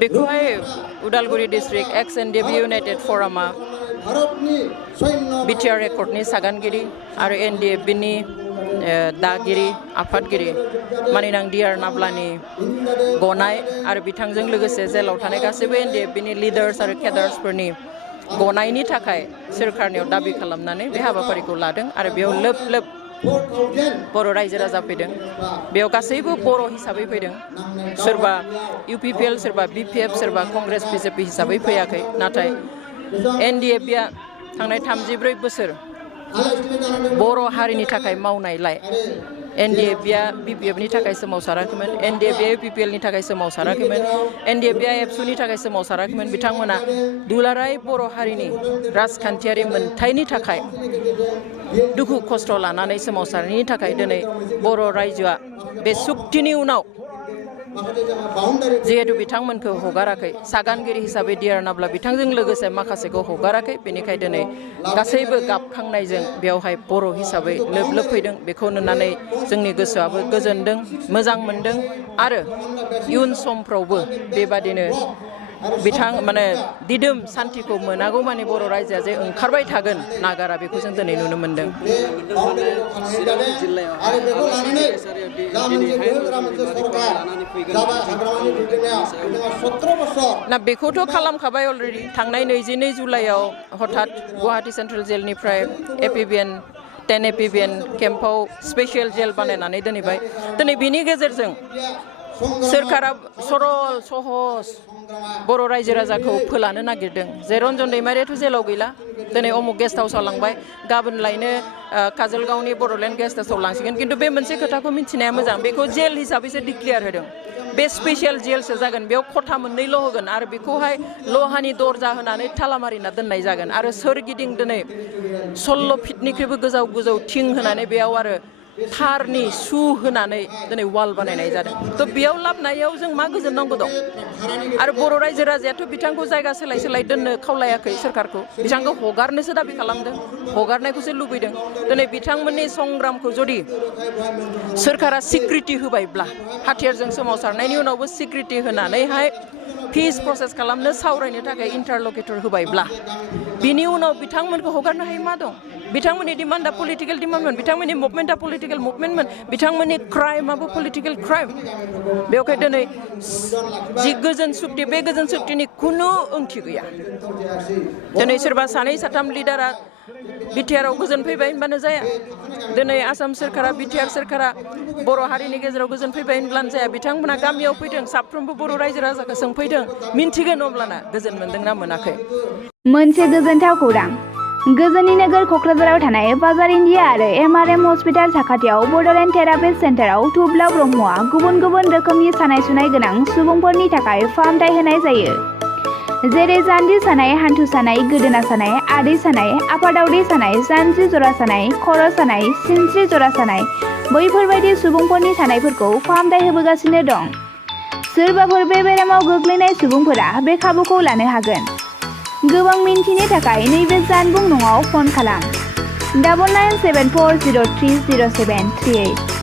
बेखौहाय उदालगुरि डिस्ट्रिक्ट एक्स NDFB United फरामा BTR रेकर्डनि सागानगिरि आरो एनडिएफबिनि दागिरि आफादगिरि मानिनां डिआर नाब्लानि गनाय आरो बिथांजों लोगोसे जेलाव थानाय गासैबो एनडिएफबिनि लिडार्स आरो केडार्सफोरनि गनायनि थाखाय सोरखारनियाव दाबि खालामनानै बे हाबाफारिखौ लादों आरो बेयाव लोब लोब बर' रायजो राजा फैदों बेयाव गासैबो बर' हिसाबै फैदों सोरबा इउपिपिएल सोरबा बिपिएफ सोरबा कंग्रेस बिजेपि हिसाबै फैयाखै नाथाय एनडिएफबिआ थांनाय 34 बोसोर बर' हारिनि थाखाय मावनायलाय एनडिएफबिआ बिपिएफनि थाखाय सोमावसाराखैमोन एनडिएफबिआ इउपिपिएलनि थाखाय सोमावसाराखैमोन एनडिएफबिआ एबसुनि थाखाय सोमावसाराखैमोन बिथांमोना दुलाराय बर' हारिनि राजखान्थियारि मोनथायनि थाखाय दुखु खस्थ' लानानै सोमावसारनायनि थाखाय दिनै बर' रायजोआ बे सुक्तिनि उनाव जिहेतु बिथांमोनखौ हगाराखै सागानगिरि हिसाबै डिआर नाब्ला बिथांजों लोगोसे माखासेखौ हगाराखै बेनिखाय दिनै गासैबो गाबखांनायजों बेवहाय बर' हिसाबै लोब लोब फैदों बेखौ नुनानै जोंनि गोसोआबो गोजोनदों मोजां मोनदों आरो इयुन समफ्रावबो बेबादिनो बिथां माने दिदोम सान्थिखौ मोनागौ माने बर' रायजोआ जे ओंखारबाय थागोन नागारा बेखौ जों दिनै नुनो मोनदों ना बेखौथ' खालामखाबाय अलरेडि थांनाय 22 जुलाइआव हठात गुवाहाटी सेन्ट्रेल जेलनिफ्राय एपिबिएन 10 एपिबिएन केम्पआव स्पेसियेल जेल बानायनानै दोनहैबाय दिनै बिनि गेजेरजों सोरखारा सरल सहज बर' रायजो राजाखौ फोलानो नागिरदों जे रन्जन दैमारियाथ' जेलाव गैला दिनै अमुक गेस्ट हाउसाव लांबाय गाबोन लायनो काजलगावनि बड'लेण्ड गेस्ट हाउसाव लांसिगोन खिन्थु बे मोनसे खोथाखौ मिथिनाया मोजां बेखौ जेल हिसाबैसो डिक्लेयार होदों बे स्पेसियेल जेलसो जागोन बेयाव खथा मोननैल' होगोन आरो बेखौहाय लहानि दरजा होनानै थाला मारिना दोननाय जागोन आरो सोरगिदिं दिनै 16 फिटनिख्रुइबो गोजौ थिं होनानै बेयाव आरो थारनि सु होनानै दिनै वाल बानायनाय जादों थ' बेयाव लाबनायाव जों मा गोजोननांगौ दं आरो बर' रायजो राजायाथ' बिथांखौ जायगा सोलाय दोननो खावलायाखै सोरखारखौ बिथांखौ हगारनोसो दाबि खालामदों हगारनायखौसो लुबैदों दिनै बिथांमोननि संग्रामखौ जुदि सोरखारा सिक्रिटि होबायब्ला हाथियारजों सोमावसारनायनि उनावबो सिक्रिटि होनानैहाय पिस प्रसेस खालामनो सावरायनो थाखाय इन्टारलकेटर होबायब्ला बिनि उनाव बिथांमोनखौ हगारनो हायो मा दं बिथांमोननि डिमान्डआ पलिटिकेल डिमान्डमोन बिथांमोननि मुभमेन्टआ पलिटिकेल मुभमेन्टमोन बिथांमोननि क्राइमाबो पलिटिकेल क्राइम बेवहाय दिनै जि गोजोन सुक्ति बे गोजोन सुक्तिनि खुनु ओंथि गैया दिनै सोरबा सानै साथाम लिडारा बिटिआरआव गोजोन फैबाय होनबानो जाया दिनै आसाम सोरखारा बिटिआर सोरखारा बर' हारिनि गेजेराव गोजोन फैबाय होनब्लानो जाया बिथांमोना गामियाव फैदों साफ्रोमबो बर' रायजो राजाखौ सोंफैदों मिन्थिगोन अब्लाना गोजोन मोनदोंना मोनाखै मोनसे गोजोनथाव खौरां गोजोननि नोगोर क'क्राझाराव थानाय बाजार इन्डिया आरो एमआरएम हस्पिटाल साखाथियाव बड'लेण्ड थेरापिस्ट सेन्टाराव थुब्ला ब्रह्मआ गुबुन गुबुन रोखोमनि सानाय सुनाय गोनां सुबुंफोरनि थाखाय फाहामथाय होनाय जायो जेरै जान्जि सानाय हान्थु सानाय गोदोना सानाय आदै सानाय आफादावदै सानाय जानजि जरा सानाय खर' सानाय सिनस्रि जरा सानाय बैफोरबायदि सुबुंफोरनि सानायफोरखौ फाहामथाय होबोगासिनो दं सोरबाफोर बे बेरामाव गोग्लैनाय सुबुंफोरा बे खाबुखौ लानो हागोन गोबां मिन्थिनो थाखाय नैबे जानबुं नङाव फन खालाम 9974030738